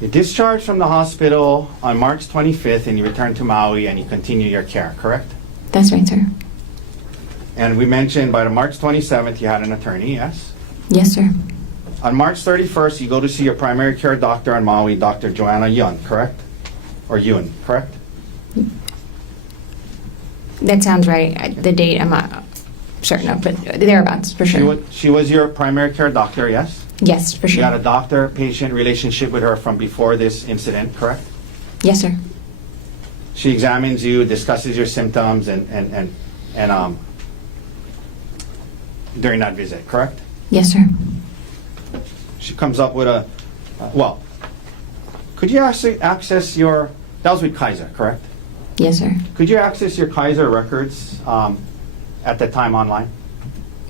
You discharged from the hospital on March 25th and you returned to Maui and you continue your care, correct? That's right, sir. And we mentioned by the March 27th you had an attorney, yes? Yes, sir. On March 31st, you go to see your primary care doctor on Maui, Dr. Joanna Yun, correct? Or Yun, correct? That sounds right. The date, I'm not certain of, but thereabouts, for sure. She was your primary care doctor, yes? Yes, for You sure. had a doctor-patient relationship with her from before this incident, correct? Yes, sir. She examines you, discusses your symptoms, and during that visit, correct? Yes, sir. She comes up with a, well, could you actually access your, that was with Kaiser, correct? Yes, sir. Could you access your Kaiser records at the time online?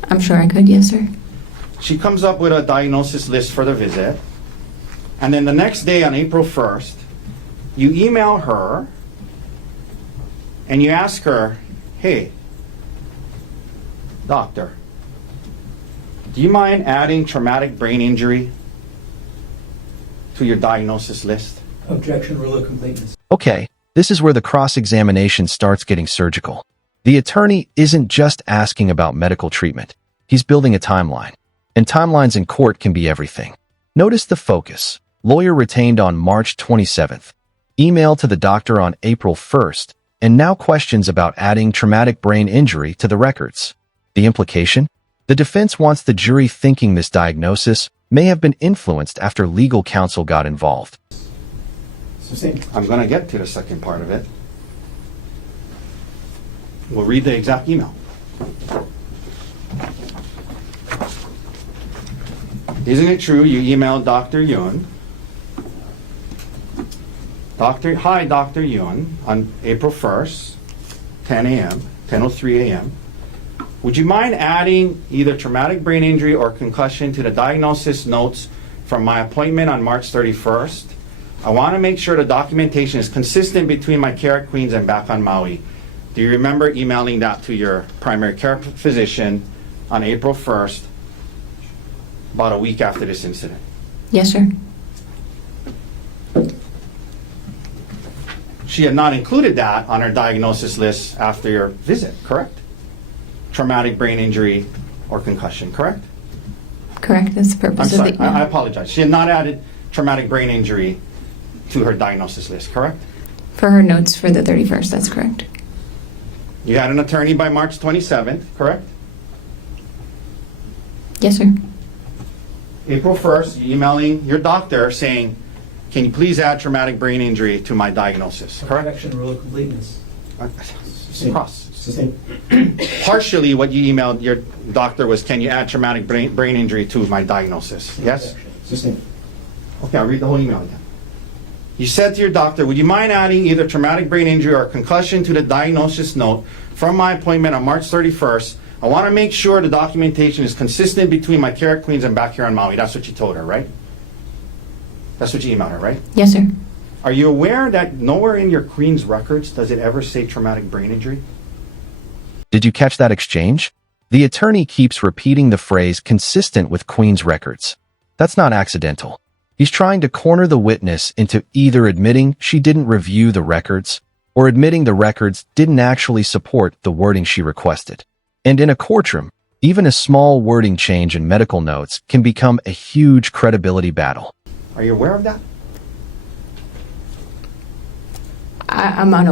I'm sure I could. Yes, sir. She comes up with a diagnosis list for the visit, and then the next day on April 1st, you email her and you ask her, hey, doctor, do you mind adding traumatic brain injury to your diagnosis list? Objection, rule of completeness. Okay, this is where the cross-examination starts getting surgical. The attorney isn't just asking about medical treatment. He's building a timeline. And timelines in court can be everything. Notice the focus. Lawyer retained on March 27th. Email to the doctor on April 1st. And now questions about adding traumatic brain injury to the records. The implication? The defense wants the jury thinking this diagnosis may have been influenced after legal counsel got involved. I'm going to get to the second part of it. We'll read the exact email. Isn't it true you emailed Dr. Yun? Hi, Dr. Yun, on April 1st, 10 a.m., 10:03 a.m. Would you mind adding either traumatic brain injury or concussion to the diagnosis notes from my appointment on March 31st? I want to make sure the documentation is consistent between my care at Queens and back on Maui. Do you remember emailing that to your primary care physician on April 1st, about a week after this incident? Yes, sir. She had not included that on her diagnosis list after your visit, correct? Traumatic brain injury or concussion, correct? Correct. That's the I'm purpose sorry, of the I email. apologize. She had not added traumatic brain injury to her diagnosis list, correct? For her notes for the 31st, that's correct. You had an attorney by March 27th, correct? Yes, sir. April 1st, you're emailing your doctor saying, can you please add traumatic brain injury to my diagnosis, correct? Objection, rule of completeness. Cross. Partially what you emailed your doctor was, can you add traumatic brain injury to my diagnosis? Yes? Okay, I'll read the whole email again. You said to your doctor, would you mind adding either traumatic brain injury or concussion to the diagnosis note from my appointment on March 31st? I want to make sure the documentation is consistent between my care at Queens and back here on Maui. That's what you told her, right? That's what you emailed her, right? Yes, sir. Are you aware that nowhere in your Queens records does it ever say traumatic brain injury? Did you catch that exchange? The attorney keeps repeating the phrase consistent with Queen's records. That's not accidental. He's trying to corner the witness into either admitting she didn't review the records or admitting the records didn't actually support the wording she requested. And in a courtroom, even a small wording change in medical notes can become a huge credibility battle. Are you aware of that? I'm not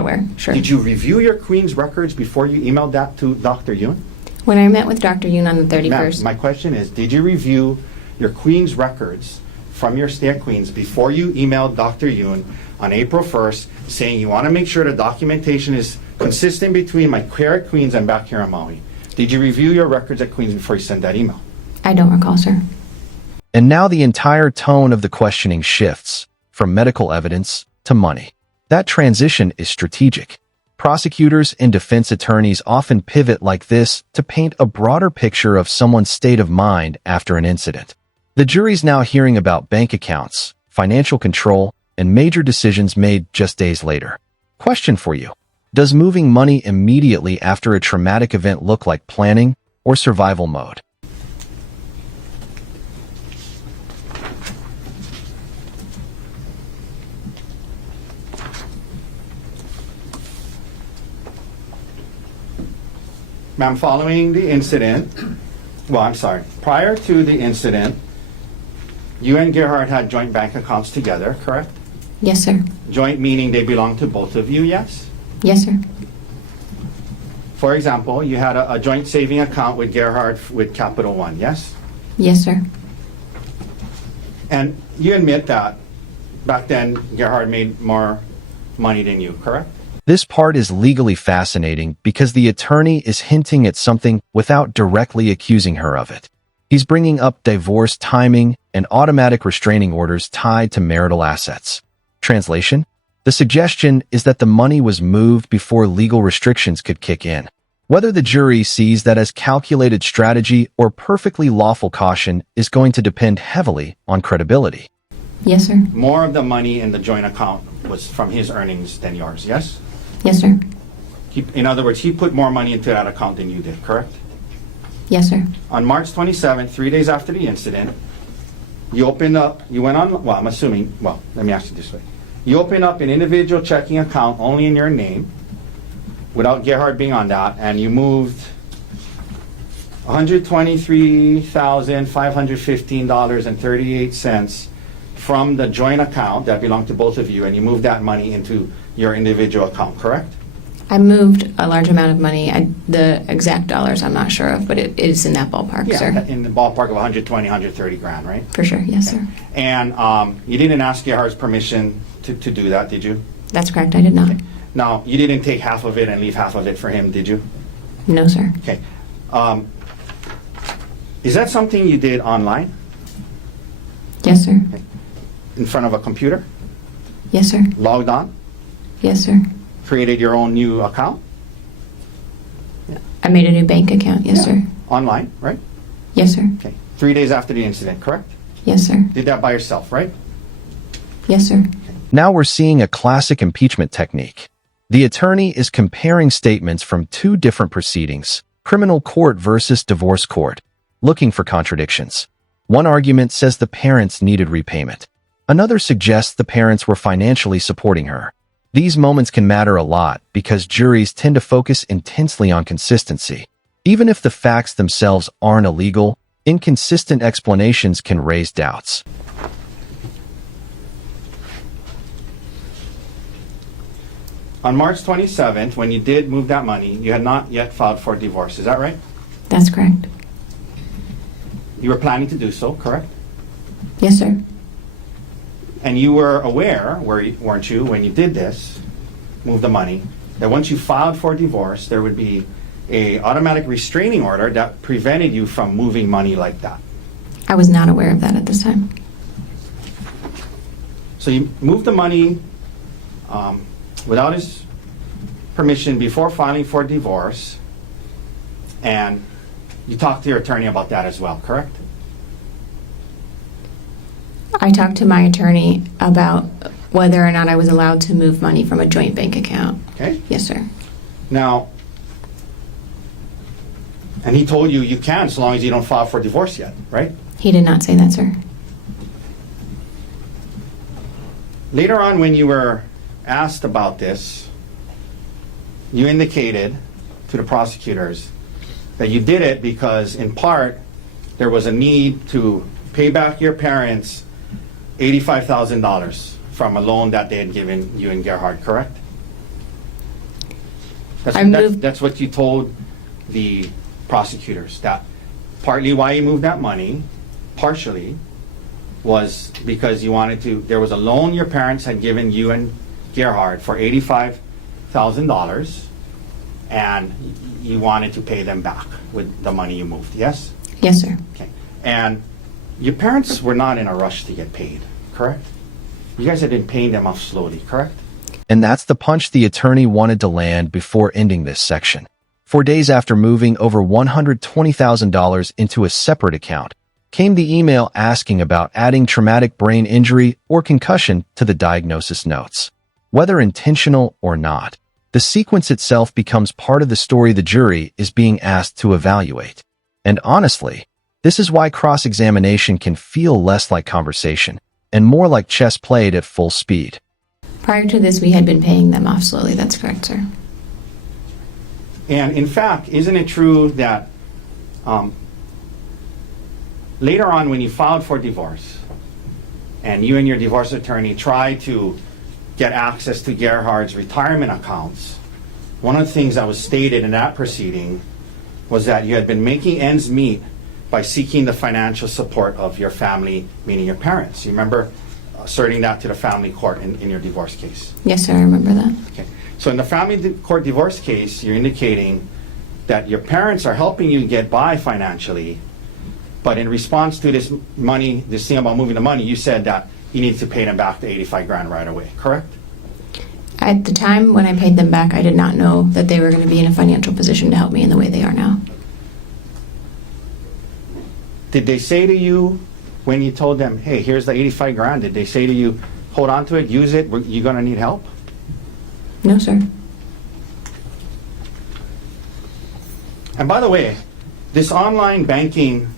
aware. Sure. Did you review your Queens records before you emailed that to Dr. Yun? When I met with Dr. Yoon on the Ma'am, 31st, my question is, did you review your Queens records from your stay at Queens before you emailed Dr. Yun on April 1st saying you want to make sure the documentation is consistent between my care at Queens and back here on Maui? Did you review your records at Queens before you sent that email? I don't recall, sir. And now the entire tone of the questioning shifts from medical evidence to money. That transition is strategic. Prosecutors and defense attorneys often pivot like this to paint a broader picture of someone's state of mind after an incident. The jury's now hearing about bank accounts, financial control, and major decisions made just days later. Question for you. Does moving money immediately after a traumatic event look like planning or survival mode? Ma'am, following the incident, well, I'm sorry, prior to the incident, you and Gearart had joint bank accounts together, correct? Yes, sir. Joint meaning they belong to both of you, yes? Yes, sir. For example, you had a joint saving account with Gearart with Capital One, yes? Yes, sir. And you admit that back then Gearart made more money than you, correct? This part is legally fascinating because the attorney is hinting at something without directly accusing her of it. He's bringing up divorce timing and automatic restraining orders tied to marital assets. Translation? The suggestion is that the money was moved before legal restrictions could kick in. Whether the jury sees that as calculated strategy or perfectly lawful caution is going to depend heavily on credibility. Yes, sir. More of the money in the joint account was from his earnings than yours, yes? Yes, sir. In other words, he put more money into that account than you did, correct? Yes, sir. On March 27th, 3 days after the incident, you opened up, you went on, well, I'm assuming, well, let me ask you this way. You opened up an individual checking account only in your name, without Gearart being on that, and you moved $123,515.38 from the joint account that belonged to both of you, and you moved that money into your individual account, correct? I moved a large amount of money. The exact dollars I'm not sure of, but it is in that ballpark, sir. In the ballpark of 120, 130 grand, right? For sure. Yes, sir. And you didn't ask Gearhart's permission to do that, did you? That's correct. I did not. Now, you didn't take half of it and leave half of it for him, did you? No, sir. Okay. Is that something you did online, Yes, sir. in front of a computer, Yes, sir. logged on, Yes, sir. created your own new account? I made a new bank account. Yes, sir. Online, right? Yes, sir. Okay. 3 days after the incident, correct? Yes, sir. Did that by yourself, right? Yes, sir. Now we're seeing a classic impeachment technique. The attorney is comparing statements from two different proceedings, criminal court versus divorce court, looking for contradictions. One argument says the parents needed repayment. Another suggests the parents were financially supporting her. These moments can matter a lot because juries tend to focus intensely on consistency. Even if the facts themselves aren't illegal, inconsistent explanations can raise doubts. On March 27th, when you did move that money, you had not yet filed for divorce. Is that right? That's correct. You were planning to do so, correct? Yes, sir. And you were aware, weren't you, when you did this, move the money, that once you filed for divorce, there would be a automatic restraining order that prevented you from moving money like that. I was not aware of that at this time. So you moved the money without his permission before filing for divorce, and you talked to your attorney about that as well, correct? I talked to my attorney about whether or not I was allowed to move money from a joint bank account. Okay. Yes, sir. Now, and he told you you can so long as you don't file for divorce yet, right? He did not say that, sir. Later on, when you were asked about this, you indicated to the prosecutors that you did it because, in part, there was a need to pay back your parents $85,000 from a loan that they had given you and Gearart, correct? That's what you told the prosecutors, that partly why you moved that money, partially, was because you wanted to, there was a loan your parents had given you and Gearart for $85,000, and you wanted to pay them back with the money you moved, yes? Yes, sir. Okay. And your parents were not in a rush to get paid, correct? You guys had been paying them off slowly, correct? And that's the punch the attorney wanted to land before ending this section. 4 days after moving over $120,000 into a separate account, came the email asking about adding traumatic brain injury or concussion to the diagnosis notes. Whether intentional or not, the sequence itself becomes part of the story the jury is being asked to evaluate. And honestly, this is why cross-examination can feel less like conversation and more like chess played at full speed. Prior to this, we had been paying them off slowly. That's correct, sir. And in fact, isn't it true that later on when you filed for divorce and you and your divorce attorney tried to get access to Gearhart's retirement accounts, one of the things that was stated in that proceeding was that you had been making ends meet by seeking the financial support of your family, meaning your parents. You remember asserting that to the family court in your divorce case? Yes, sir, I remember that. Okay. So in the court divorce case, you're indicating that your parents are helping you get by financially, but in response to this money, this thing about moving the money, you said that you need to pay them back the 85 grand right away, correct? At the time when I paid them back, I did not know that they were going to be in a financial position to help me in the way they are now. Did they say to you when you told them, hey, here's the 85 grand, did they say to you, hold on to it, use it, you're going to need help? No, sir. And by the way, this online banking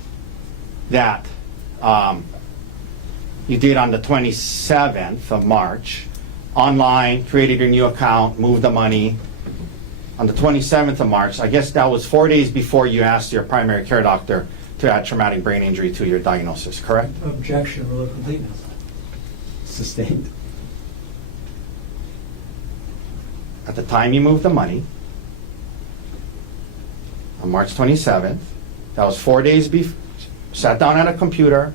that you did on the 27th of March, online, created your new account, moved the money. On the 27th of March, I guess that was 4 days before you asked your primary care doctor to add traumatic brain injury to your diagnosis, correct? Objection, rule of completeness. Sustained. At the time you moved the money, on March 27th, that was 4 days before, sat down at a computer,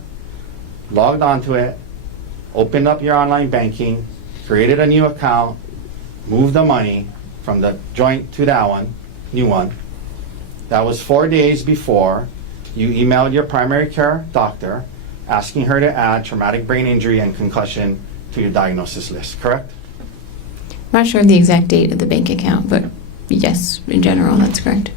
logged onto it, opened up your online banking, created a new account, moved the money from the joint to that one, new one. That was 4 days before you emailed your primary care doctor asking her to add traumatic brain injury and concussion to your diagnosis list, correct? I'm not sure of the exact date of the bank account, but yes, in general, that's correct.